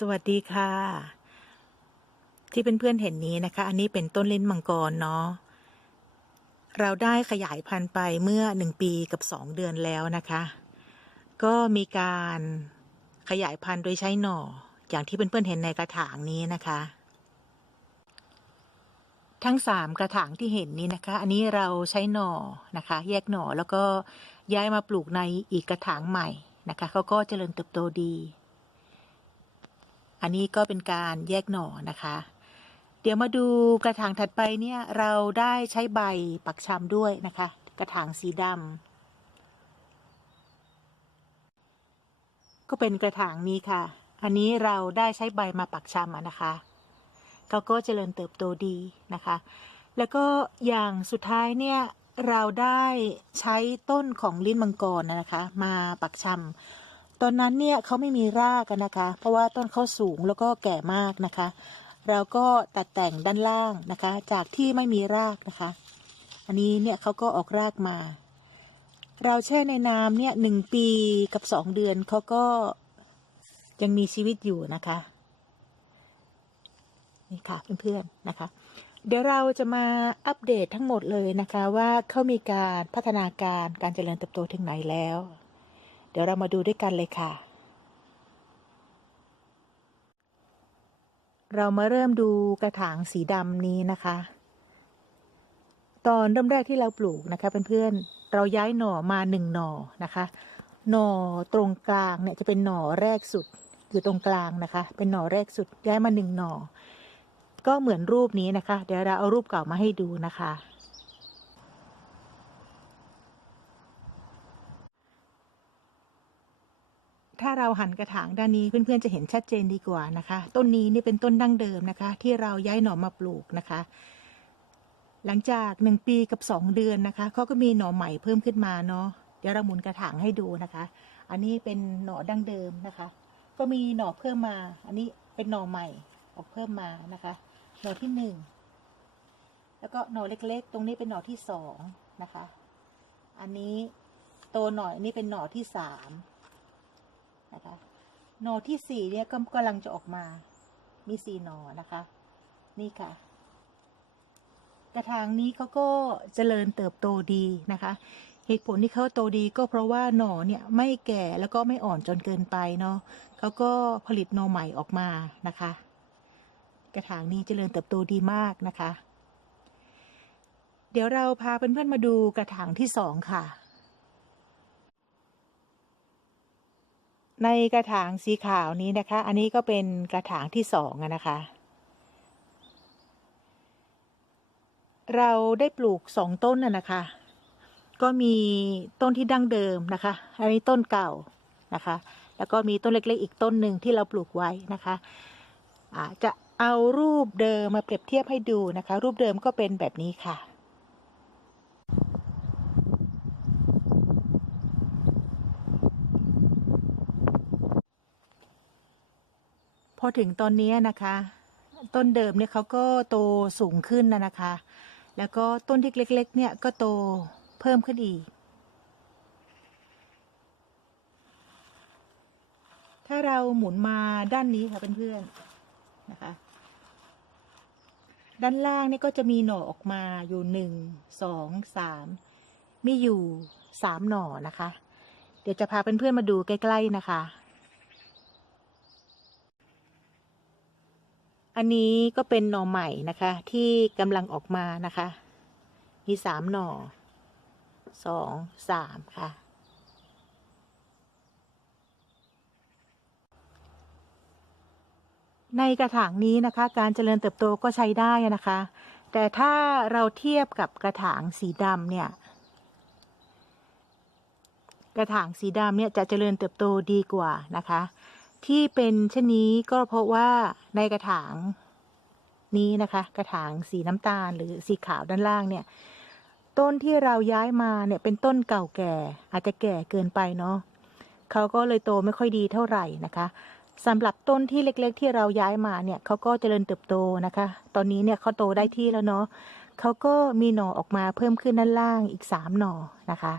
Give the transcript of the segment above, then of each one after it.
สวัสดีค่ะ ที่เพื่อนๆเห็นนี้นะคะ อันนี้เป็นต้นลิ้นมังกรเนาะเราได้ขยายพันธุ์ไปเมื่อหนึ่งปีกับสองเดือนแล้วนะคะ ก็มีการขยายพันธุ์โดยใช้หน่อ อย่างที่เพื่อนๆเห็นในกระถางนี้นะคะ ทั้งสามกระถางที่เห็นนี้นะคะ อันนี้เราใช้หน่อนะคะ แยกหน่อแล้วก็ย้ายมาปลูกในอีกกระถางใหม่นะคะเขาก็เจริญเติบโตดี อันนี้ก็เป็นการแยกหน่อนะคะ เดี๋ยวมาดูกระถางถัดไปเนี่ยเราได้ใช้ใบปักชำด้วยนะคะ กระถางสีดำก็เป็นกระถางนี้ค่ะ อันนี้เราได้ใช้ใบมาปักชำนะคะเขาก็เจริญเติบโตดีนะคะ แล้วก็อย่างสุดท้ายเนี่ยเราได้ใช้ต้นของลิ้นมังกรนะคะ มาปักชำ ตอนนั้นเนี่ยเขาไม่มีรากกันนะคะ เพราะว่าต้นเขาสูงแล้วก็แก่มากนะคะ เราก็ตัดแต่งด้านล่างนะคะ จากที่ไม่มีรากนะคะ อันนี้เนี่ยเขาก็ออกรากมา เราแช่ในน้ำเนี่ยหนึ่งปีกับสองเดือนเขาก็ยังมีชีวิตอยู่นะคะนี่ค่ะเพื่อนๆนะคะ เดี๋ยวเราจะมาอัปเดตทั้งหมดเลยนะคะว่าเขามีการพัฒนาการการเจริญเติบโตถึงไหนแล้ว เดี๋ยวเรามาดูด้วยกันเลยค่ะ เรามาเริ่มดูกระถางสีดำนี้นะคะ ตอนเริ่มแรกที่เราปลูกนะคะเพื่อนๆเราย้ายหน่อมาหนึ่งหน่อนะคะ หน่อตรงกลางเนี่ยจะเป็นหน่อแรกสุดอยู่ตรงกลางนะคะ เป็นหน่อแรกสุดย้ายมาหนึ่งหน่อ ก็เหมือนรูปนี้นะคะ เดี๋ยวเราเอารูปเก่ามาให้ดูนะคะ ถ้าเราหันกระถางด้านนี้เพื่อนๆจะเห็นชัดเจนดีกว่านะคะ ต้นนี้นี่เป็นต้นดั้งเดิมนะคะ ที่เราย้ายหน่อมาปลูกนะคะ หลังจากหนึ่งปีกับสองเดือนนะคะเขาก็มีหน่อใหม่เพิ่มขึ้นมาเนาะเดี๋ยวเราหมุนกระถางให้ดูนะคะ อันนี้เป็นหน่อดั้งเดิมนะคะ ก็มีหน่อเพิ่มมา อันนี้เป็นหน่อใหม่ออกเพิ่มมานะคะ หน่อที่หนึ่งแล้วก็หน่อเล็กๆ ตรงนี้เป็นหน่อที่สองนะคะ อันนี้โตหน่อยนนี้เป็นหน่อที่สาม นะคะหนอที่สี่เนี่ยก็กำลังจะออกมา มีสี่หนอนะคะ นี่ค่ะ กระถางนี้เขาก็เจริญเติบโตดีนะคะ เหตุผลที่เขาโตดีก็เพราะว่าหนอเนี่ยไม่แก่แล้วก็ไม่อ่อนจนเกินไปเนาะเขาก็ผลิตหนอใหม่ออกมานะคะ กระถางนี้เจริญเติบโตดีมากนะคะ เดี๋ยวเราพาเพื่อนๆมาดูกระถางที่สองค่ะ ในกระถางสีขาวนี้นะคะ อันนี้ก็เป็นกระถางที่สองนะคะ เราได้ปลูกสองต้นนะคะ ก็มีต้นที่ดั้งเดิมนะคะ อันนี้ต้นเก่านะคะ แล้วก็มีต้นเล็กๆ อีกต้นหนึ่งที่เราปลูกไว้นะคะอ่าจะเอารูปเดิมมาเปรียบเทียบให้ดูนะคะ รูปเดิมก็เป็นแบบนี้ค่ะ อถึงตอนนี้นะคะ ต้นเดิมเนี่ยเขาก็โตสูงขึ้นนะนะคะ แล้วก็ต้นที่เล็ก ๆ เนี่ยก็โตเพิ่มขึ้นอีก ถ้าเราหมุนมาด้านนี้ค่ะเพื่อนๆนะคะ ด้านล่างนี่ก็จะมีหน่อออกมาอยู่หนึ่งสองสามมีอยู่สามหน่อนะคะ เดี๋ยวจะพาเพื่อนๆมาดูใกล้ ๆ นะคะ อันนี้ก็เป็นหน่อใหม่นะคะ ที่กำลังออกมานะคะ มีสามหน่อสองสามค่ะ ในกระถางนี้นะคะ การเจริญเติบโตก็ใช้ได้นะคะ แต่ถ้าเราเทียบกับกระถางสีดำเนี่ย กระถางสีดำเนี่ยจะเจริญเติบโตดีกว่านะคะ ที่เป็นเช่นนี้ก็เพราะว่าในกระถางนี้นะคะ กระถางสีน้ำตาลหรือสีขาวด้านล่างเนี่ย ต้นที่เราย้ายมาเนี่ยเป็นต้นเก่าแก่ อาจจะแก่เกินไปเนาะเขาก็เลยโตไม่ค่อยดีเท่าไหร่นะคะสำหรับต้นที่เล็กๆ ที่เราย้ายมาเนี่ยเขาก็เจริญเติบโตนะคะ ตอนนี้เนี่ยเขาโตได้ที่แล้วเนาะเขาก็มีหน่อออกมาเพิ่มขึ้นด้านล่างอีกสามหน่อนะคะ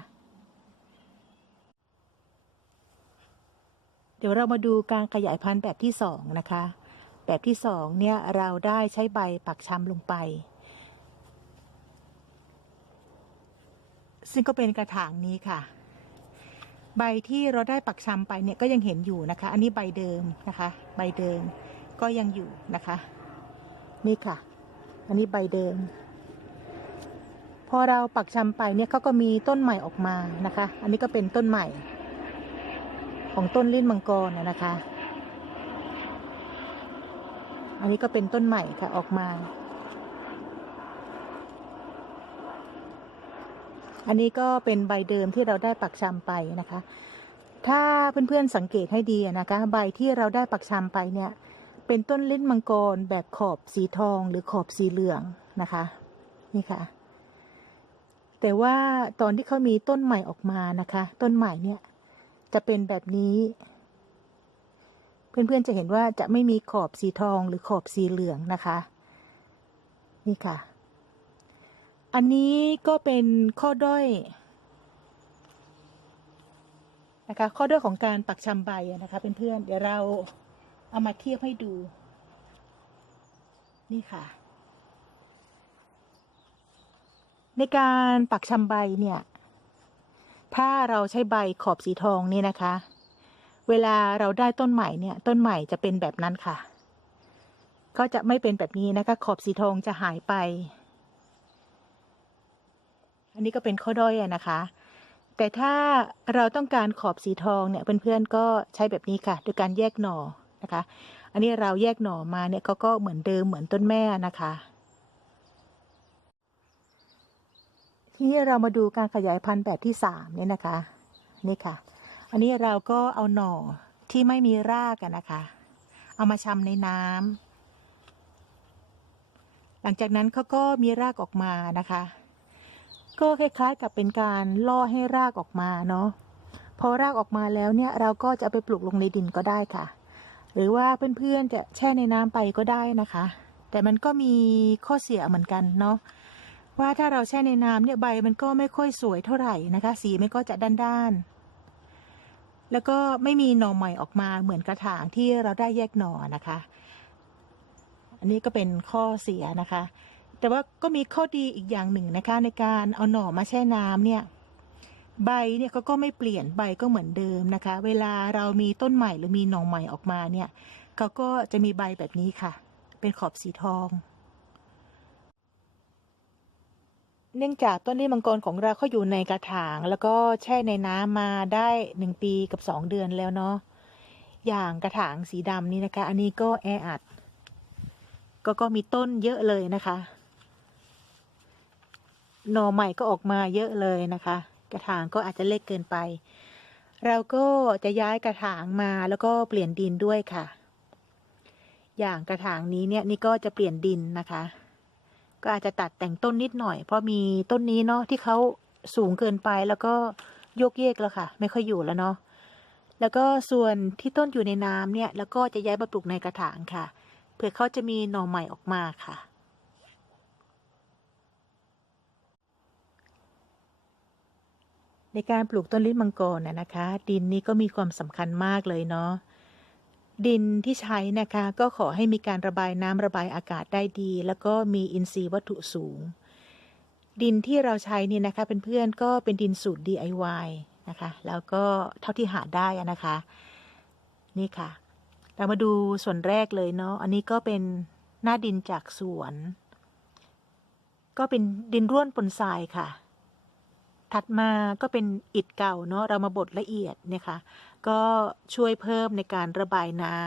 เดี๋ยวเรามาดูการขยายพันธุ์แบบที่สองนะคะ แบบที่สองเนี่ย เราได้ใช้ใบปักชำลงไป ซึ่งก็เป็นกระถางนี้ค่ะ ใบที่เราได้ปักชำไปเนี่ยก็ยังเห็นอยู่นะคะ อันนี้ใบเดิมนะคะ ใบเดิมก็ยังอยู่นะคะ นี่ค่ะ อันนี้ใบเดิม พอเราปักชำไปเนี่ยเขาก็มีต้นใหม่ออกมานะคะ อันนี้ก็เป็นต้นใหม่ ของต้นลิ้นมังกรนะคะ อันนี้ก็เป็นต้นใหม่ค่ะออกมา อันนี้ก็เป็นใบเดิมที่เราได้ปักชำไปนะคะ ถ้าเพื่อนๆสังเกตให้ดีนะคะ ใบที่เราได้ปักชำไปเนี่ย เป็นต้นลิ้นมังกรแบบขอบสีทองหรือขอบสีเหลืองนะคะ นี่ค่ะ แต่ว่าตอนที่เขามีต้นใหม่ออกมานะคะ ต้นใหม่เนี่ย จะเป็นแบบนี้ เพื่อนๆจะเห็นว่าจะไม่มีขอบสีทองหรือขอบสีเหลืองนะคะ นี่ค่ะ อันนี้ก็เป็นข้อด้อยนะคะข้อด้อยของการปักชำใบนะคะเพื่อนๆเดี๋ยวเราเอามาเทียบให้ดู นี่ค่ะ ในการปักชำใบเนี่ย ถ้าเราใช้ใบขอบสีทองนี่นะคะ เวลาเราได้ต้นใหม่เนี่ย ต้นใหม่จะเป็นแบบนั้นค่ะ ก็จะไม่เป็นแบบนี้นะคะ ขอบสีทองจะหายไป อันนี้ก็เป็นข้อด้อยอะนะคะ แต่ถ้าเราต้องการขอบสีทองเนี่ยเพื่อนๆก็ใช้แบบนี้ค่ะโดยการแยกหน่อนะคะ อันนี้เราแยกหน่อมาเนี่ยเขาก็เหมือนเดิมเหมือนต้นแม่นะคะ ทีนี้เรามาดูการขยายพันธุ์แบบที่สามเนี่ยนะคะ นี่ค่ะ อันนี้เราก็เอาหน่อที่ไม่มีรากกันนะคะ เอามาชำในน้ำหลังจากนั้นเขาก็มีรากออกมานะคะ ก็คล้ายๆกับเป็นการล่อให้รากออกมาเนาะพอรากออกมาแล้วเนี่ยเราก็จะไปปลูกลงในดินก็ได้ค่ะ หรือว่าเพื่อนๆจะแช่ในน้ำไปก็ได้นะคะ แต่มันก็มีข้อเสียเหมือนกันเนาะ ว่าถ้าเราแช่ในน้ำเนี่ยใบมันก็ไม่ค่อยสวยเท่าไหร่นะคะ สีมันก็จะด้านๆ แล้วก็ไม่มีหน่อใหม่ออกมาเหมือนกระถางที่เราได้แยกหน่อนะคะ อันนี้ก็เป็นข้อเสียนะคะ แต่ว่าก็มีข้อดีอีกอย่างหนึ่งนะคะ ในการเอาหน่อมาแช่น้ำเนี่ยใบเนี่ยเขาก็ไม่เปลี่ยนใบก็เหมือนเดิมนะคะ เวลาเรามีต้นใหม่หรือมีหน่อใหม่ออกมาเนี่ยเขาก็จะมีใบแบบนี้ค่ะ เป็นขอบสีทอง เนื่องจากต้นลิ้นมังกรของเราเขาอยู่ในกระถาง แล้วก็แช่ในน้ำมาได้หนึ่งปีกับสองเดือนแล้วเนาะอย่างกระถางสีดำนี่นะคะ อันนี้ก็แออัด ก็ก็มีต้นเยอะเลยนะคะหน่อใหม่ก็ออกมาเยอะเลยนะคะ กระถางก็อาจจะเล็กเกินไป เราก็จะย้ายกระถางมาแล้วก็เปลี่ยนดินด้วยค่ะ อย่างกระถางนี้เนี่ยนี่ก็จะเปลี่ยนดินนะคะ ก็อาจจะตัดแต่งต้นนิดหน่อย เพราะมีต้นนี้เนาะที่เขาสูงเกินไปแล้วก็โยกเยกแล้วค่ะ ไม่ค่อยอยู่แล้วเนาะแล้วก็ส่วนที่ต้นอยู่ในน้ำเนี่ย แล้วก็จะย้ายมาปลูกในกระถางค่ะ เผื่อเขาจะมีหน่อใหม่ออกมาค่ะ ในการปลูกต้นลิ้นมังกรน่ะนะคะ ดินนี้ก็มีความสำคัญมากเลยเนาะ ดินที่ใช้นะคะ ก็ขอให้มีการระบายน้ำระบายอากาศได้ดี แล้วก็มีอินทรีย์วัตถุสูง ดินที่เราใช้นี่นะคะเพื่อนๆก็เป็นดินสูตร DIY นะคะ แล้วก็เท่าที่หาได้นะคะ นี่ค่ะ เรามาดูส่วนแรกเลยเนาะอันนี้ก็เป็นหน้าดินจากสวน ก็เป็นดินร่วนปนทรายค่ะถัดมาก็เป็นอิฐเก่าเนาะเรามาบดละเอียดเนี่ยค่ะ ก็ช่วยเพิ่มในการระบายน้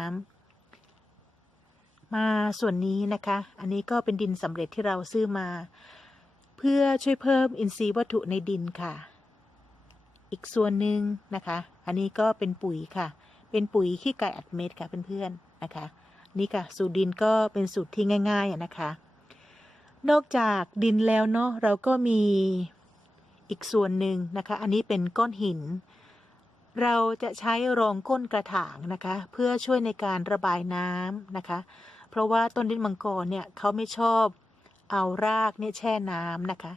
ำมาส่วนนี้นะคะ อันนี้ก็เป็นดินสำเร็จที่เราซื้อมา เพื่อช่วยเพิ่มอินทรีย์วัตถุในดินค่ะ อีกส่วนหนึ่งนะคะ อันนี้ก็เป็นปุ๋ยค่ะ เป็นปุ๋ยขี้ไก่อัดเม็ดค่ะเพื่อนๆนะคะ นี่ค่ะ สูตรดินก็เป็นสูตรที่ง่ายๆนะคะ นอกจากดินแล้วเนาะเราก็มีอีกส่วนหนึ่งนะคะ อันนี้เป็นก้อนหิน เราจะใช้รองก้นกระถางนะคะ เพื่อช่วยในการระบายน้ำนะคะ เพราะว่าต้นลิ้นมังกรเนี่ยเขาไม่ชอบเอารากเนี่ยแช่น้ำนะคะ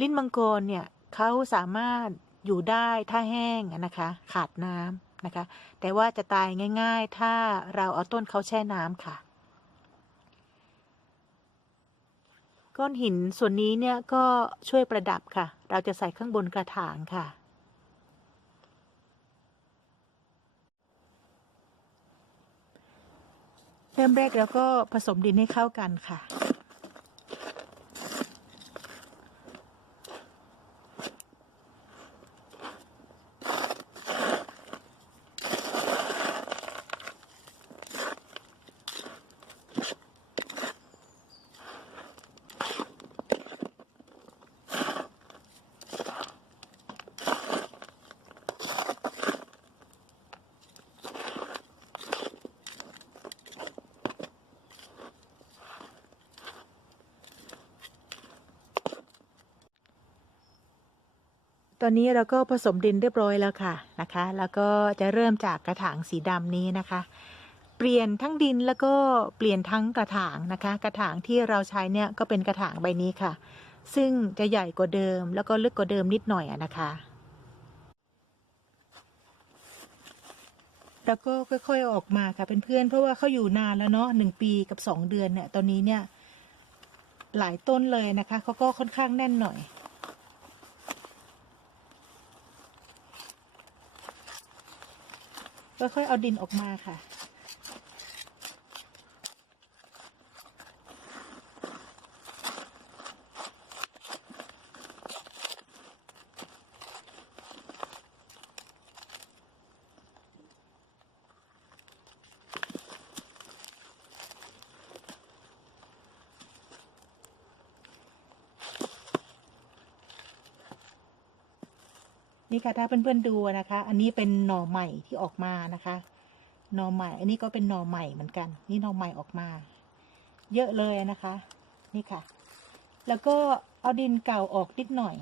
ลิ้นมังกรเนี่ยเขาสามารถอยู่ได้ถ้าแห้งนะคะ ขาดน้นะคะ แต่ว่าจะตายง่าย ๆ ถ้าเราเอาต้นเขาแช่น้ำค่ะ ก้อนหินส่วนนี้เนี่ยก็ช่วยประดับค่ะ เราจะใส่ข้างบนกระถางค่ะ เริ่มแรกแล้วก็ผสมดินให้เข้ากันค่ะ ตอนนี้เราก็ผสมดินเรียบร้อยแล้วค่ะนะคะ แล้วก็จะเริ่มจากกระถางสีดำนี้นะคะ เปลี่ยนทั้งดินแล้วก็เปลี่ยนทั้งกระถางนะคะ กระถางที่เราใช้เนี่ยก็เป็นกระถางใบนี้ค่ะ ซึ่งจะใหญ่กว่าเดิม แล้วก็ลึกกว่าเดิมนิดหน่อยนะคะ แล้วก็ค่อยๆออกมาค่ะเพื่อนๆเพราะว่าเขาอยู่นานแล้วเนาะหนึ่งปีกับสองเดือนเนี่ยตอนนี้เนี่ยหลายต้นเลยนะคะเขาก็ค่อนข้างแน่นหน่อย ค่อยๆเอาดินออกมาค่ะ นี่ค่ะถ้าเพื่อนๆดูนะคะ อันนี้เป็นหน่อใหม่ที่ออกมานะคะหน่อใหม่ อันนี้ก็เป็นหน่อใหม่เหมือนกัน นี่หน่อใหม่ออกมา เยอะเลยนะคะ นี่ค่ะ แล้วก็เอาดินเก่าออกนิดหน่อย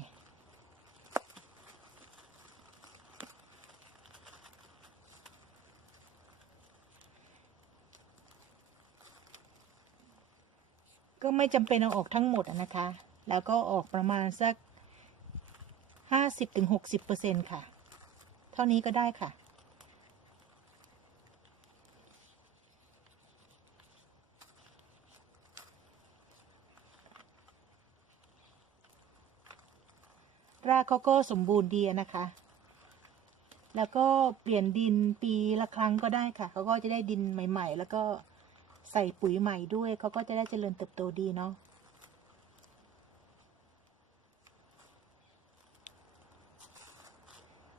ก็ไม่จำเป็นเอาออกทั้งหมดนะคะ แล้วก็ออกประมาณสัก ห้าสิบถึงหกสิบเปอร์เซ็นค่ะ เท่านี้ก็ได้ค่ะ รากเขาก็สมบูรณ์ดีนะคะ แล้วก็เปลี่ยนดินปีละครั้งก็ได้ค่ะ เขาก็จะได้ดินใหม่ ๆ แล้วก็ใส่ปุ๋ยใหม่ด้วย เขาก็จะได้เจริญเติบโตดีเนาะ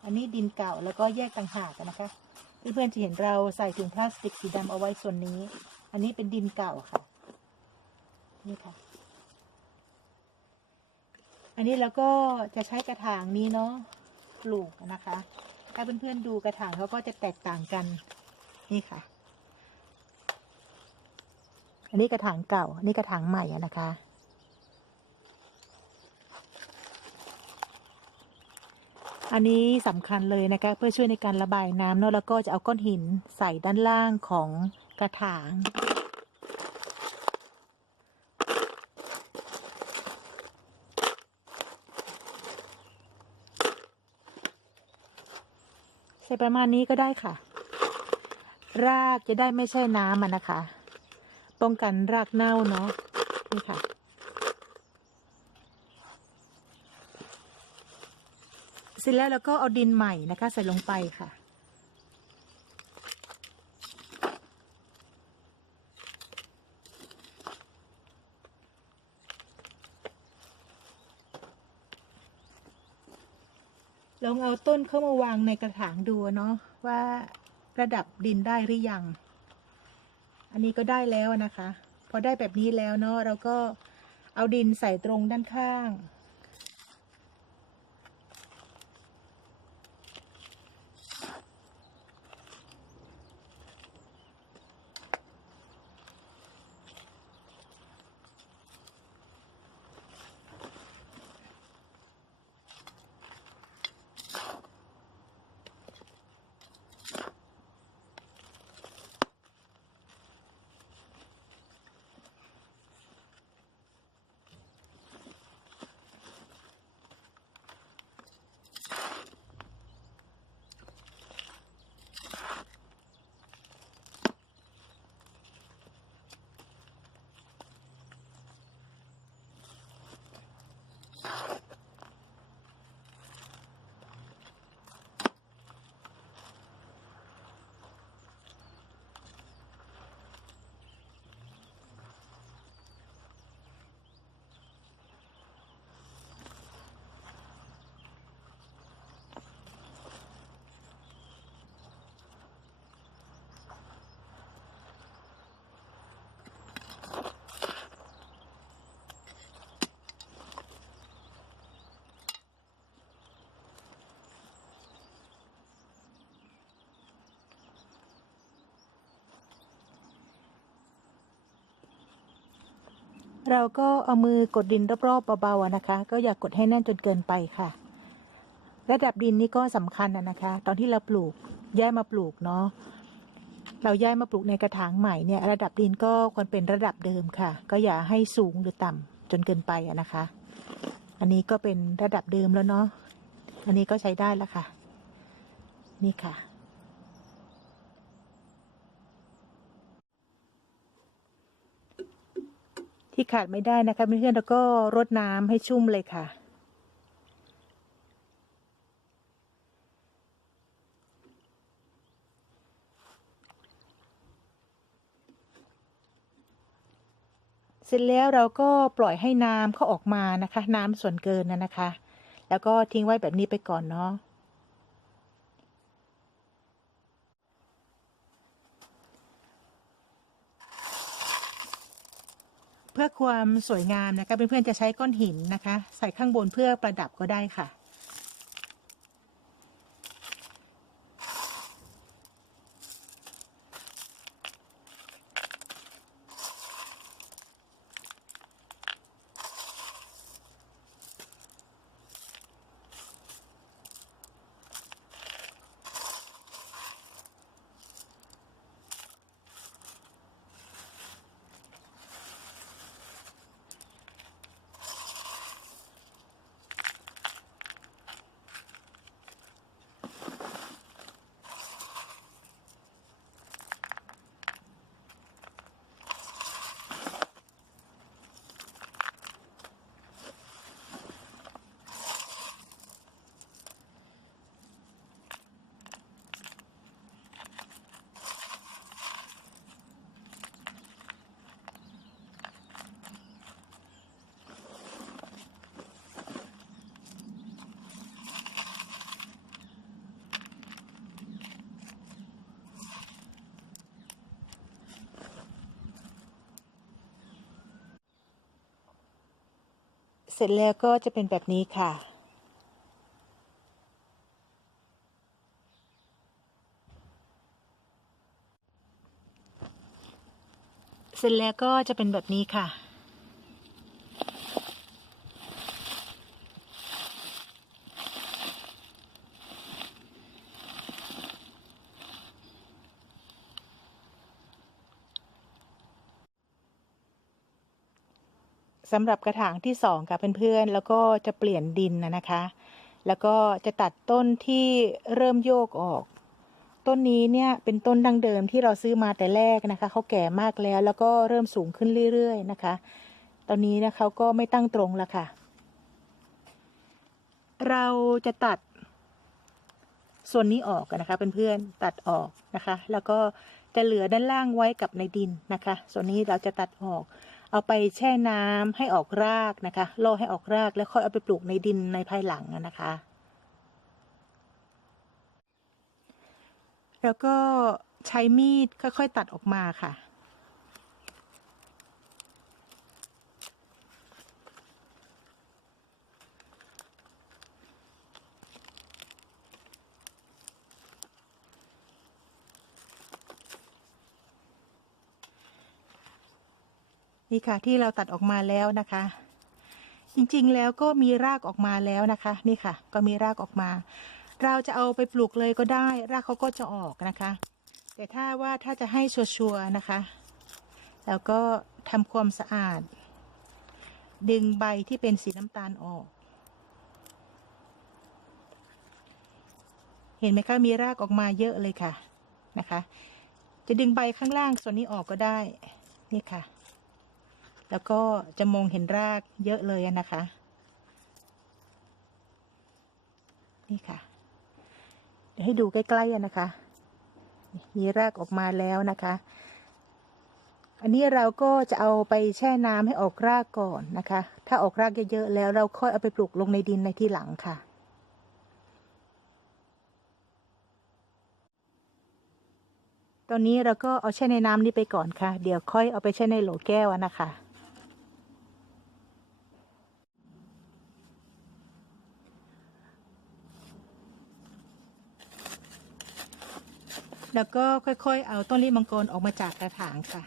อันนี้ดินเก่าแล้วก็แยกต่างหากนะคะ เพื่อนๆจะเห็นเราใส่ถุงพลาสติกสีดำเอาไว้ส่วนนี้ อันนี้เป็นดินเก่าค่ะ นี่ค่ะ อันนี้เราก็จะใช้กระถางนี้เนาะปลูกนะคะ ถ้าเพื่อนๆดูกระถางเขาก็จะแตกต่างกัน นี่ค่ะ อันนี้กระถางเก่า อันนี้กระถางใหม่อะนะคะ อันนี้สำคัญเลยนะคะ เพื่อช่วยในการระบายน้ำเนอะแล้วก็จะเอาก้อนหินใส่ด้านล่างของกระถางใส่ประมาณนี้ก็ได้ค่ะ รากจะได้ไม่ใช่น้ำมันนะคะ ป้องกันรากเน่าเนาะนี่ค่ะ เสร็จแล้วเราก็เอาดินใหม่นะคะ ใส่ลงไปค่ะ ลองเอาต้นเข้ามาวางในกระถางดูเนาะว่าระดับดินได้หรือยัง อันนี้ก็ได้แล้วนะคะ พอได้แบบนี้แล้วเนาะเราก็เอาดินใส่ตรงด้านข้าง เราก็เอามือกดดินรอบๆเบาๆนะคะ ก็อย่ากกดให้แน่นจนเกินไปค่ะ ระดับดินนี่ก็สำคัญนะคะ ตอนที่เราปลูกย้ายมาปลูกเนาะเราย้ายมาปลูกในกระถางใหม่เนี่ยระดับดินก็ควรเป็นระดับเดิมค่ะ ก็อย่าให้สูงหรือต่ำจนเกินไปนะคะ อันนี้ก็เป็นระดับเดิมแล้วเนาะอันนี้ก็ใช้ได้แล้วค่ะ นี่ค่ะ ที่ขาดไม่ได้นะคะเพื่อนๆแล้วก็รดน้ำให้ชุ่มเลยค่ะ เสร็จแล้วเราก็ปล่อยให้น้ำเขาออกมานะคะ น้ำส่วนเกินนะนะคะ แล้วก็ทิ้งไว้แบบนี้ไปก่อนเนาะ เพื่อความสวยงามนะคะเพื่อนๆจะใช้ก้อนหินนะคะ ใส่ข้างบนเพื่อประดับก็ได้ค่ะ ร็จแล้วก็จะเป็นแบบนี้ค่ะ เสร็จแล้วก็จะเป็นแบบนี้ค่ะ สำหรับกระถางที่สองค่ะเพื่อนๆ แล้วก็จะเปลี่ยนดินนะคะ แล้วก็จะตัดต้นที่เริ่มโยกออก ต้นนี้เนี่ยเป็นต้นดั้งเดิมที่เราซื้อมาแต่แรกนะคะเขาแก่มากแล้ว แล้วก็เริ่มสูงขึ้นเรื่อยๆนะคะ ตอนนี้นะเขาก็ไม่ตั้งตรงแล้วค่ะ เราจะตัดส่วนนี้ออกนะคะเพื่อนๆตัดออกนะคะ แล้วก็จะเหลือด้านล่างไว้กับในดินนะคะ ส่วนนี้เราจะตัดออก เอาไปแช่น้ำให้ออกรากนะคะล่อให้ออกรากแล้วค่อยเอาไปปลูกในดินในภายหลังนะคะ แล้วก็ใช้มีดค่อย ๆ ตัดออกมาค่ะ นี่ค่ะที่เราตัดออกมาแล้วนะคะ จริงๆแล้วก็มีรากออกมาแล้วนะคะ นี่ค่ะ ก็มีรากออกมา เราจะเอาไปปลูกเลยก็ได้ รากเขาก็จะออกนะคะ แต่ถ้าว่าถ้าจะให้ชัวร์ๆนะคะ แล้วก็ทำความสะอาด ดึงใบที่เป็นสีน้ำตาลออก เห็นไหมคะมีรากออกมาเยอะเลยค่ะนะคะ จะดึงใบข้างล่างส่วนนี้ออกก็ได้ นี่ค่ะ แล้วก็จะมองเห็นรากเยอะเลยนะคะ นี่ค่ะ เดี๋ยวให้ดูใกล้ๆนะคะ มีรากออกมาแล้วนะคะ อันนี้เราก็จะเอาไปแช่น้ำให้ออกรากก่อนนะคะ ถ้าออกรากเยอะๆแล้วเราค่อยเอาไปปลูกลงในดินในที่หลังค่ะตอนนี้เราก็เอาแช่ในน้ำนี่ไปก่อนค่ะ เดี๋ยวค่อยเอาไปแช่ในโหลแก้วนะคะ แล้วก็ค่อยๆ เอาต้นลิ้นมังกรออกมาจากกระถางค่ะ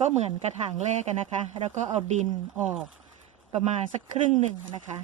ก็เหมือนกระถางแรกกันนะคะ แล้วก็เอาดินออกประมาณสักครึ่งหนึ่งนะคะ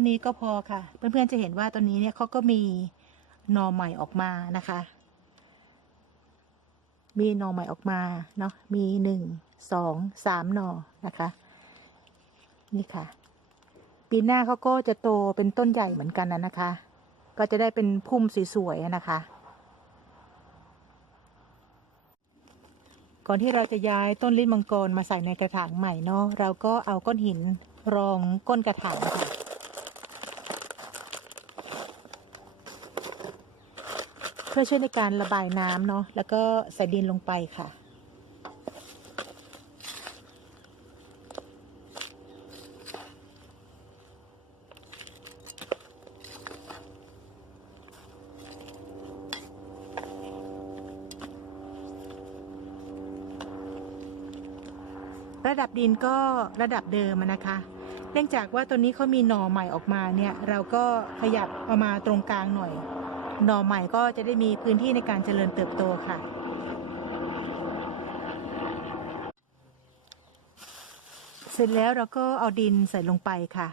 านี้ก็พอค่ะ เพื่อนๆจะเห็นว่าตอนนี้เนี่ยเขาก็มีหน่อใหม่ออกมานะคะ มีหน่อใหม่ออกมาเนาะมีหนึ่งสองสามหน่อนะคะ นี่ค่ะ ปีหน้าเขาก็จะโตเป็นต้นใหญ่เหมือนกันนะนะคะ ก็จะได้เป็นพุ่มสวยๆนะคะ ก่อนที่เราจะย้ายต้นลิ้นมังกรมาใส่ในกระถางใหม่เนาะเราก็เอาก้อนหินรองก้นกระถางค่ะ พื่อช่วยในการระบายน้ำเนาะแล้วก็ใส่ดินลงไปค่ะ ระดับดินก็ระดับเดิมนะคะ เนื่องจากว่าตัวนี้เขามีหน่อใหม่ออกมาเนี่ย เราก็ขยับเอามาตรงกลางหน่อย หน่อใหม่ก็จะได้มีพื้นที่ในการเจริญเติบโตค่ะ เสร็จแล้วเราก็เอาดินใส่ลงไปค่ะ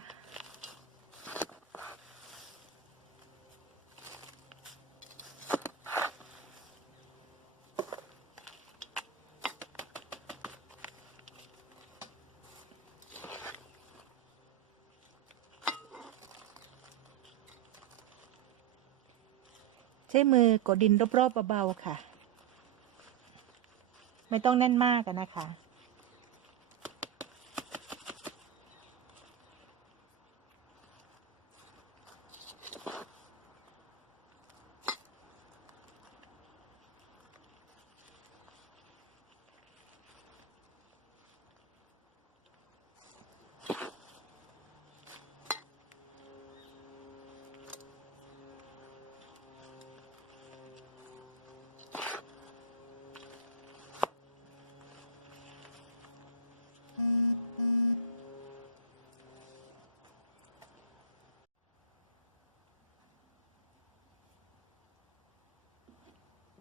ช้มือกดดินรอบๆเบาๆค่ะ ไม่ต้องแน่นมากนะคะ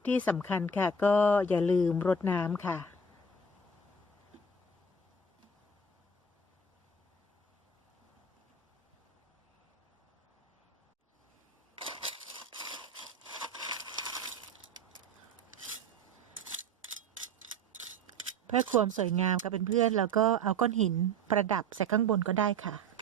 ที่สำคัญค่ะก็อย่าลืมรดน้ำค่ะ เพื่อความสวยงามกับเพื่อนๆแล้วก็เอาก้อนหินประดับใส่ข้างบนก็ได้ค่ะ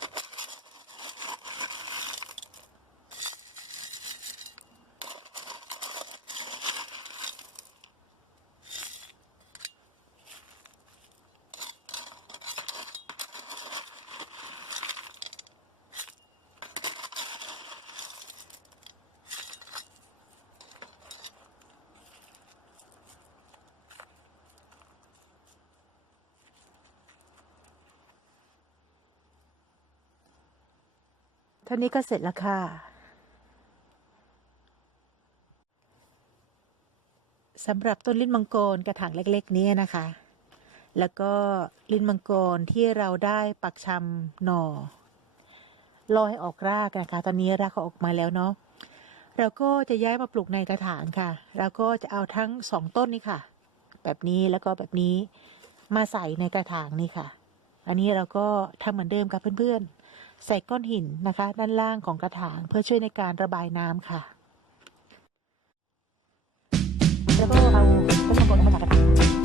เท่านี้ก็เสร็จแล้วค่ะสำหรับต้นลิ้นมังกรกระถางเล็กๆนี้นะคะ แล้วก็ลิ้นมังกรที่เราได้ปักชำหน่อรอให้ออกรากนะคะ ตอนนี้รากเขาออกมาแล้วเนาะ เราก็จะย้ายมาปลูกในกระถางค่ะ เราก็จะเอาทั้งสองต้นนี้ค่ะ แบบนี้แล้วก็แบบนี้มาใส่ในกระถางนี่ค่ะ อันนี้เราก็ทำเหมือนเดิมกับเพื่อนๆ ใส่ก้อนหินนะคะ ด้านล่างของกระถางเพื่อช่วยในการระบายน้ำค่ะ แล้วก็เอาต้นมะกรออกมาจากกระถาง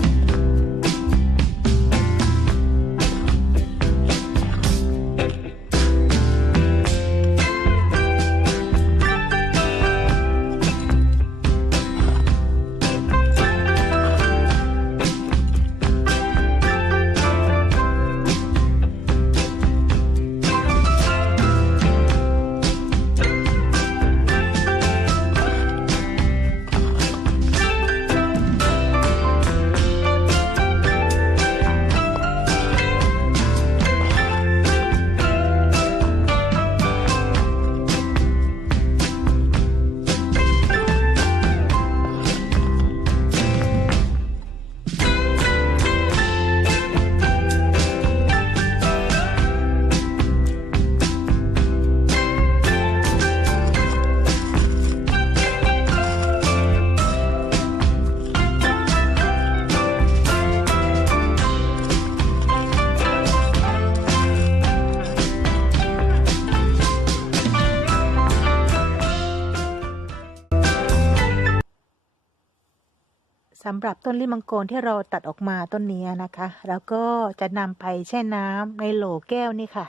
ำหรับต้นลิมังโกรที่เราตัดออกมาต้นนี้นะคะ แล้วก็จะนำไปแช่น้ำในโหลแก้วนี่ค่ะ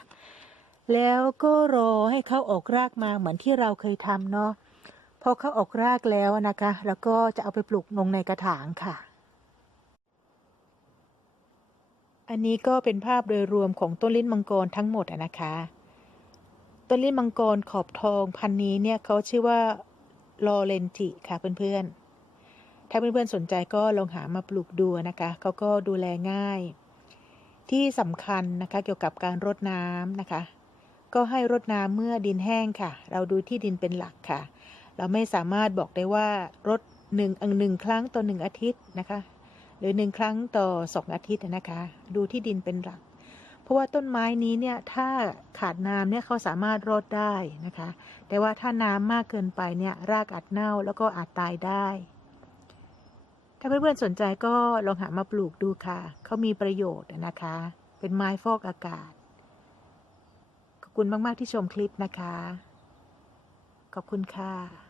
แล้วก็รอให้เขาออกรากมาเหมือนที่เราเคยทำเนาะพอเขาออกรากแล้วนะคะ แล้วก็จะเอาไปปลูกลงในกระถางค่ะ อันนี้ก็เป็นภาพโดยรวมของต้นลิ้นมังกรทั้งหมดนะคะต้นลิ้นมังกรขอบทองพันนี้เนี่ยเขาชื่อว่าลอเรนจิค่ะเพื่อนๆ ถ้าเพื่อนๆสนใจก็ลองหามาปลูกดูนะคะเขาก็ดูแลง่าย ที่สำคัญนะคะเกี่ยวกับการรดน้ำนะคะ ก็ให้รดน้ำเมื่อดินแห้งค่ะ เราดูที่ดินเป็นหลักค่ะ เราไม่สามารถบอกได้ว่ารดหนึ่งอังหนึ่งครั้งต่อหนึ่งอาทิตย์นะคะ หรือหนึ่งครั้งต่อสองอาทิตย์นะคะ ดูที่ดินเป็นหลัก เพราะว่าต้นไม้นี้เนี่ยถ้าขาดน้ำเนี่ยเขาสามารถรดได้นะคะ แต่ว่าถ้าน้ำมากเกินไปเนี่ยรากอาจเน่าแล้วก็อาจตายได้ ถ้าเพื่อนๆสนใจก็ลองหามาปลูกดูค่ะ เขามีประโยชน์นะคะ เป็นไม้ฟอกอากาศ ขอบคุณมาก ๆ ที่ชมคลิปนะคะ ขอบคุณค่ะ